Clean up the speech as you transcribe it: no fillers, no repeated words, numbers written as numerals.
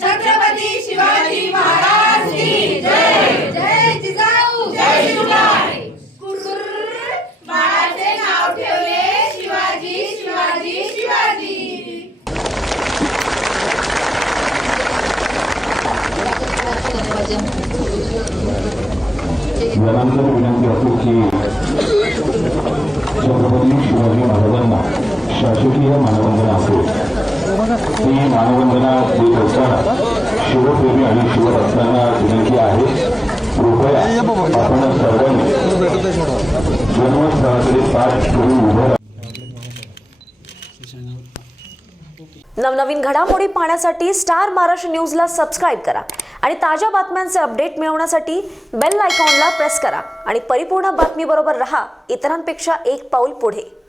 छत्रपती शिवाजी महाराज की जय। जय जिजाऊ जय शिवराय। बाळाचे नाव ठेवले शिवाजी शिवाजी शिवाजी। यानंतर विनंती असेल की छत्रपती शिवाजी महाराजांना शासकीय मानवंदना असेल ती मानवंदना देत असताना शिवप्रेमी आणि शिवभक्तांना विनंती आहे कृपया आपण सर्वांनी जन्मस्थळाकडे पाठ करून उभं नवनवीन घडामोडी पाहण्यासाठी स्टार महाराष्ट्र न्यूजला सबस्क्राईब करा आणि ताज्या बातम्यांचे अपडेट मिळवण्यासाठी बेल आयकॉनला प्रेस करा आणि परिपूर्ण बातमीबरोबर रहा, इतरांपेक्षा एक पाऊल पुढे।